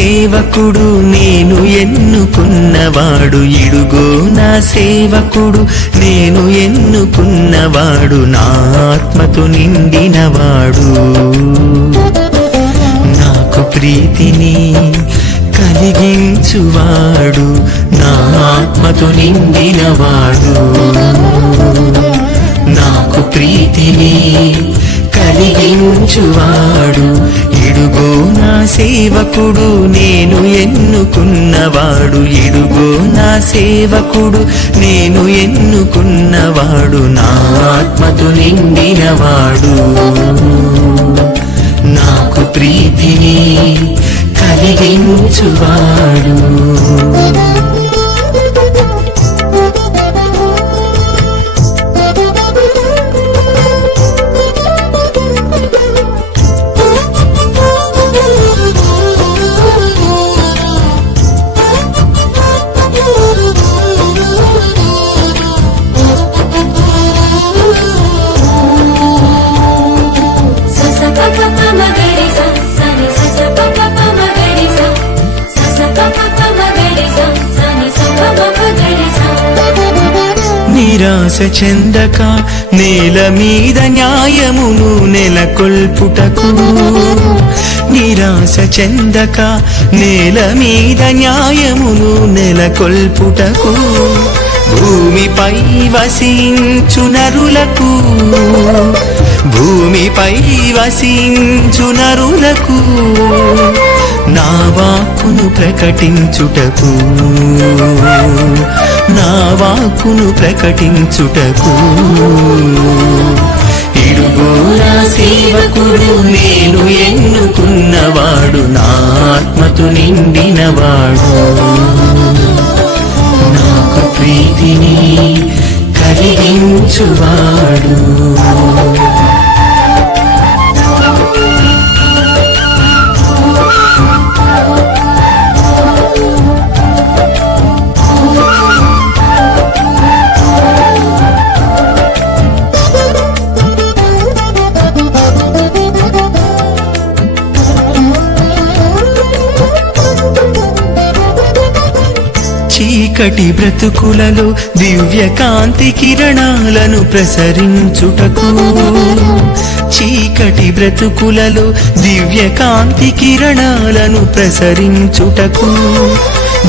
సేవకుడు నేను ఎన్నుకున్నవాడు, ఇడుగో నా సేవకుడు నేను ఎన్నుకున్నవాడు, నా ఆత్మతో నిండినవాడు. నాకు ప్రీతిని కలిగించువాడు, నా ఆత్మతో నిండినవాడు. నాకు ప్రీతిని కలిగించువాడు, ఇడుగో నా సేవకుడు నేను ఎన్నుకున్నవాడు, ఇడుగో నా సేవకుడు నేను ఎన్నుకున్నవాడు, నా ఆత్మతో నిండినవాడు. నాకు ప్రీతిని కలిగించువాడు. నిరాశ చెందక నేల మీద న్యాయమును నెలకొల్పుటకు, నిరాశ చెందక నేల మీద న్యాయమును నెలకొల్పుటకు, భూమిపై వసించు నరులకు, భూమిపై వసించు నరులకు నా వాక్కును ప్రకటించుటకు, నా వాక్కును ప్రకటించుటకు, ఇడుగో నా సేవకుడు నేను ఎన్నుకున్నవాడు, నా ఆత్మతో నిండినవాడు. నాకు ప్రీతిని కలిగించువాడు. చీకటి బ్రతుకులలో దివ్య కాంతి కిరణాలను ప్రసరించుటకు, చీకటి బ్రతుకులలో దివ్య కాంతి కిరణాలను ప్రసరించుటకు,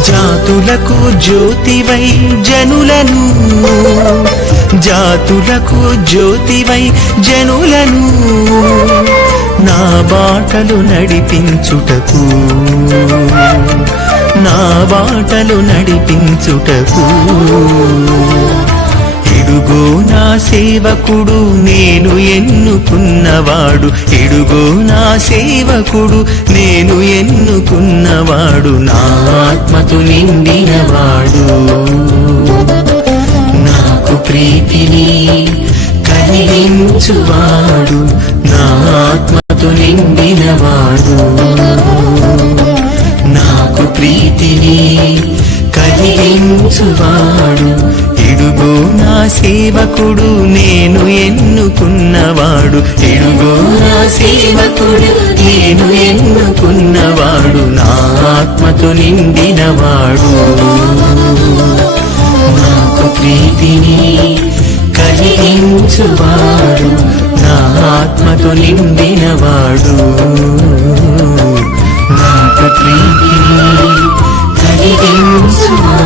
జాతులకు జ్యోతివై జనులను, జాతులకు జ్యోతివై జనులను నా బాటలు నడిపించుటకు, నా బాటలు నడిపించుటకు, ఇడుగో నా సేవకుడు నేను ఎన్నుకున్నవాడు, ఇడుగో నా సేవకుడు నేను ఎన్నుకున్నవాడు, నా ఆత్మతో నిండినవాడు. నాకు ప్రీతిని కలిగించువాడు, నా ఆత్మతో నిండినవాడు. నాకు ప్రీతిని కలిగించువాడు, ఇడుగో నా సేవకుడు నేను ఎన్నుకున్నవాడు, ఇడుగో నా సేవకుడు నేను ఎన్నుకున్నవాడు, నా ఆత్మతో నిండినవాడు. నాకు ప్రీతిని కలిగించువాడు, నా ఆత్మతో నిండినవాడు. నాకు ప్రీతిని కలిగించువాడు.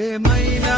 ఏమైనా